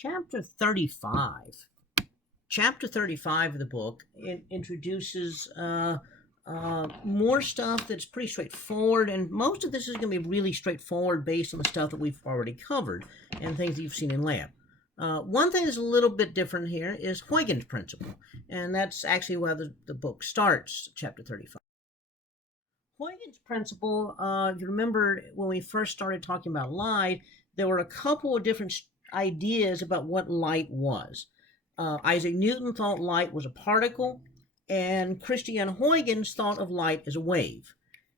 Chapter 35. Chapter 35 of the book introduces more stuff that's pretty straightforward, and most of this is going to be really straightforward based on the stuff that we've already covered and things that you've seen in lab. One thing that's a little bit different here is Huygens Principle, and that's actually where the book starts, Chapter 35. Huygens Principle, you remember when we first started talking about light, there were a couple of different ideas about what light was. Isaac Newton thought light was a particle, and Christian Huygens thought of light as a wave.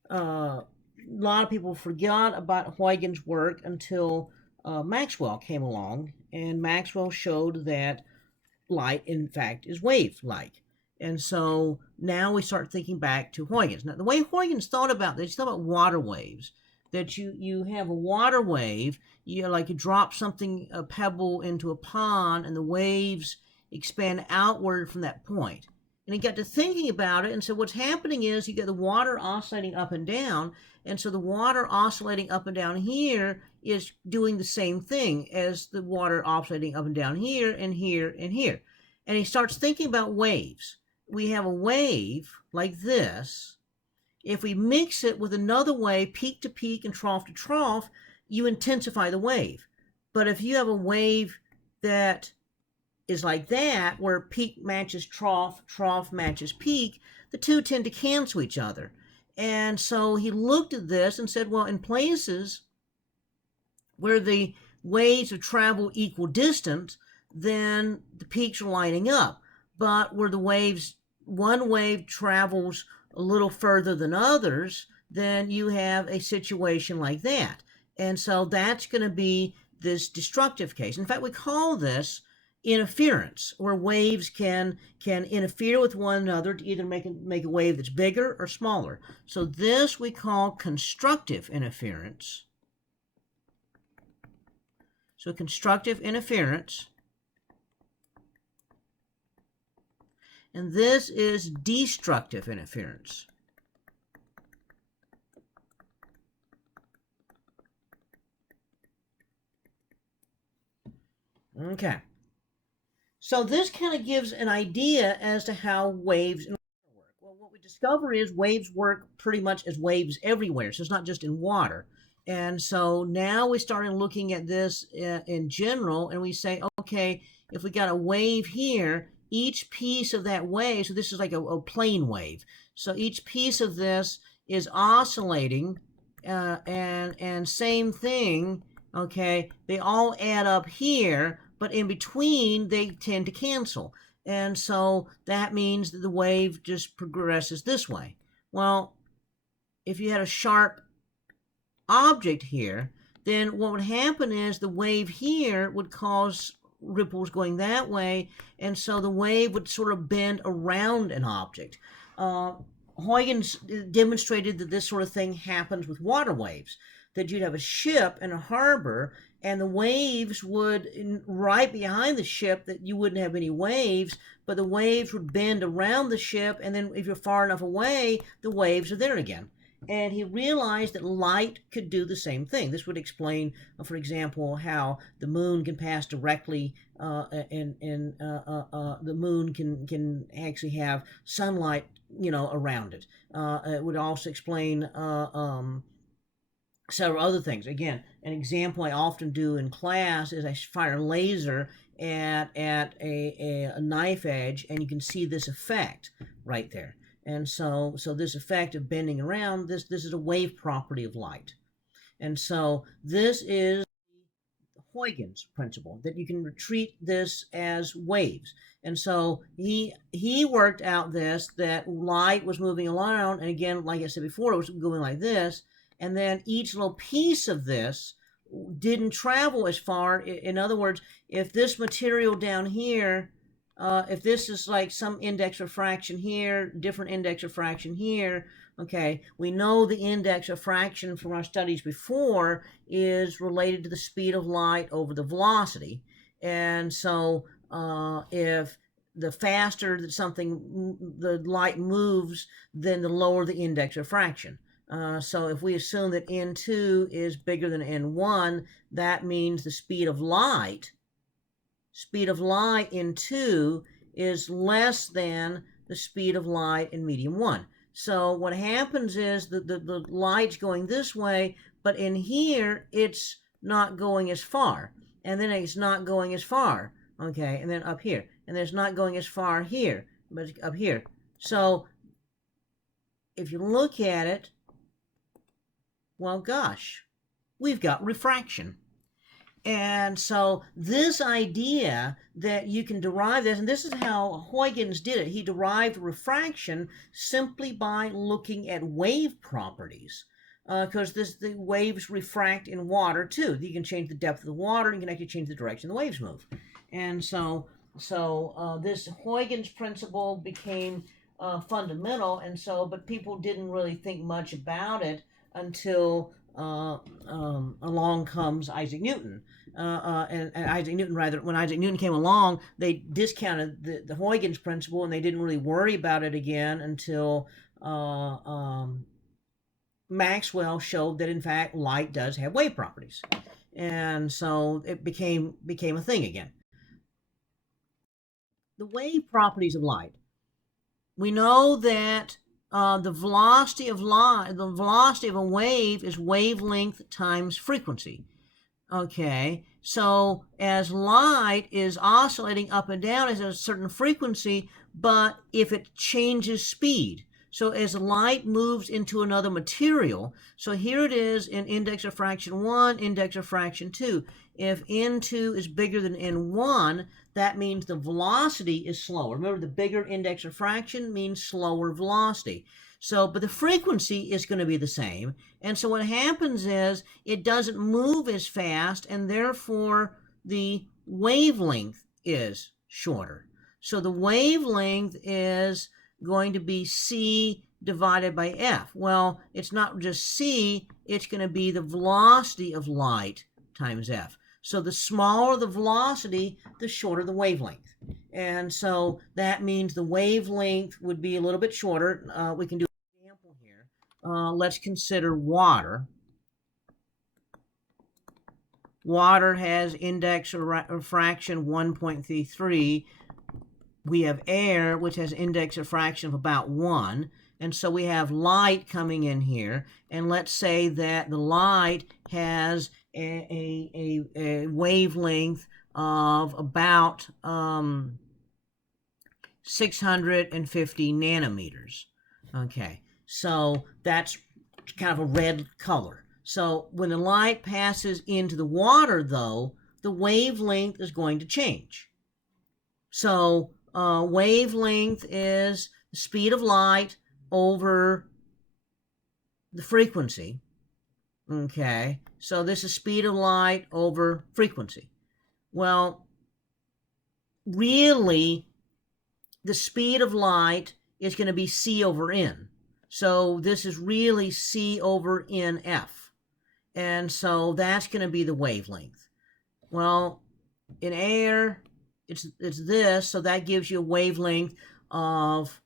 A lot of people forgot about Huygens' work until Maxwell came along, and Maxwell showed that light, in fact, is wave-like. And so now we start thinking back to Huygens. Now, the way Huygens thought about this, he thought about water waves. That you have a water wave, you drop something, a pebble into a pond, and the waves expand outward from that point. And he got to thinking about it and said, what's happening is you get the water oscillating up and down, and so the water oscillating up and down here is doing the same thing as the water oscillating up and down here and here and here. And he starts thinking about waves. We have a wave like this. If we mix it with another wave, peak to peak and trough to trough, you intensify the wave. But if you have a wave that is like that, where peak matches trough, trough matches peak, the two tend to cancel each other. And so he looked at this and said, well, in places where the waves have traveled equal distance, then the peaks are lining up. But where the waves, one wave travels a little further than others, then you have a situation like that. And so that's going to be this destructive case. In fact, we call this interference, where waves can interfere with one another to either make a wave that's bigger or smaller. So this we call constructive interference. So constructive interference. And this is destructive interference. Okay. So this kind of gives an idea as to how waves in water work. Well, what we discover is waves work pretty much as waves everywhere. So it's not just in water. And so now we started looking at this in general, and we say, okay, if we got a wave here, each piece of that wave, so this is like a plane wave. So each piece of this is oscillating, and same thing, okay, they all add up here, but in between they tend to cancel. And so that means that the wave just progresses this way. Well, if you had a sharp object here, then what would happen is the wave here would cause ripples going that way, and so the wave would sort of bend around an object. Huygens demonstrated that this sort of thing happens with water waves, that you'd have a ship in a harbor, and the waves would, right behind the ship, that you wouldn't have any waves, but the waves would bend around the ship, and then if you're far enough away, the waves are there again. And he realized that light could do the same thing. This would explain, for example, how the moon can pass directly, and the moon can actually have sunlight, around it. It would also explain several other things. Again, an example I often do in class is I fire a laser at a knife edge, and you can see this effect right there. And so this effect of bending around, this is a wave property of light. And so this is the Huygens principle, that you can treat this as waves. And so he worked out this, that light was moving around, and again, like I said before, it was going like this, and then each little piece of this didn't travel as far. In other words, if this material down here, if this is like some index refraction here, different index refraction here, okay, we know the index refraction from our studies before is related to the speed of light over the velocity. And so if the faster that the light moves, then the lower the index refraction. So if we assume that n2 is bigger than n1, that means the speed of light speed of light in 2 is less than the speed of light in medium 1. So what happens is the light's going this way, but in here it's not going as far, and then it's not going as far, okay, and then up here, and then it's not going as far here, but up here. So if you look at it, well, gosh, we've got refraction. And so this idea that you can derive this, and this is how Huygens did it. He derived refraction simply by looking at wave properties, because the waves refract in water too. You can change the depth of the water, you can actually change the direction the waves move. And so this Huygens principle became fundamental, and so, but people didn't really think much about it until along comes Isaac Newton. And Isaac Newton, rather, when Isaac Newton came along, they discounted the Huygens principle, and they didn't really worry about it again until Maxwell showed that, in fact, light does have wave properties. And so it became a thing again. The wave properties of light. We know that the velocity of a wave is wavelength times frequency. Okay, so as light is oscillating up and down at a certain frequency, but if it changes speed, so as light moves into another material, so here it is in index of fraction 1, index of fraction 2. If n2 is bigger than n1, that means the velocity is slower. Remember, the bigger index of fraction means slower velocity. So, but the frequency is going to be the same. And so what happens is it doesn't move as fast, and therefore the wavelength is shorter. So the wavelength is going to be c divided by f. Well, it's not just c, it's going to be the velocity of light times f. So the smaller the velocity, the shorter the wavelength. And so that means the wavelength would be a little bit shorter. We can do an example here. Let's consider water. Water has index of fraction 1.33. We have air, which has index of fraction of about 1. And so we have light coming in here. And let's say that the light has a wavelength of about 650 nanometers. Okay, so that's kind of a red color. So when the light passes into the water, though, the wavelength is going to change. So wavelength is the speed of light over the frequency. Okay, so this is speed of light over frequency. Well, really, the speed of light is going to be c over n. So this is really c over nf. And so that's going to be the wavelength. Well, in air, it's this, so that gives you a wavelength of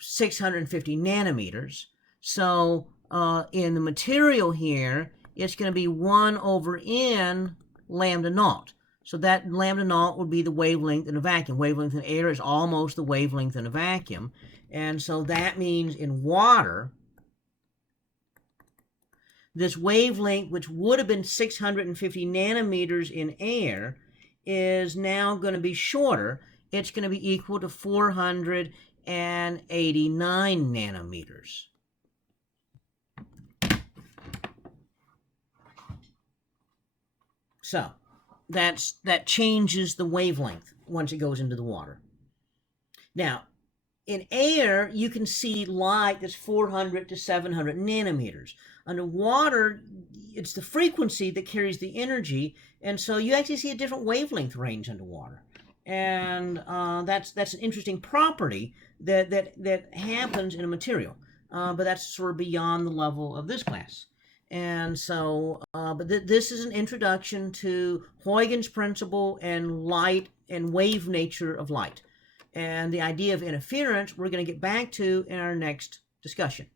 650 nanometers. So in the material here, it's going to be 1 over n lambda naught. So that lambda naught would be the wavelength in a vacuum. Wavelength in air is almost the wavelength in a vacuum. And so that means in water, this wavelength, which would have been 650 nanometers in air, is now going to be shorter. It's going to be equal to 489 nanometers. So that changes the wavelength once it goes into the water. Now, in air, you can see light that's 400 to 700 nanometers. Underwater, it's the frequency that carries the energy, and so you actually see a different wavelength range underwater. And that's an interesting property that happens in a material, but that's sort of beyond the level of this class. And so, but this is an introduction to Huygens Principle and light and wave nature of light. And the idea of interference we're going to get back to in our next discussion.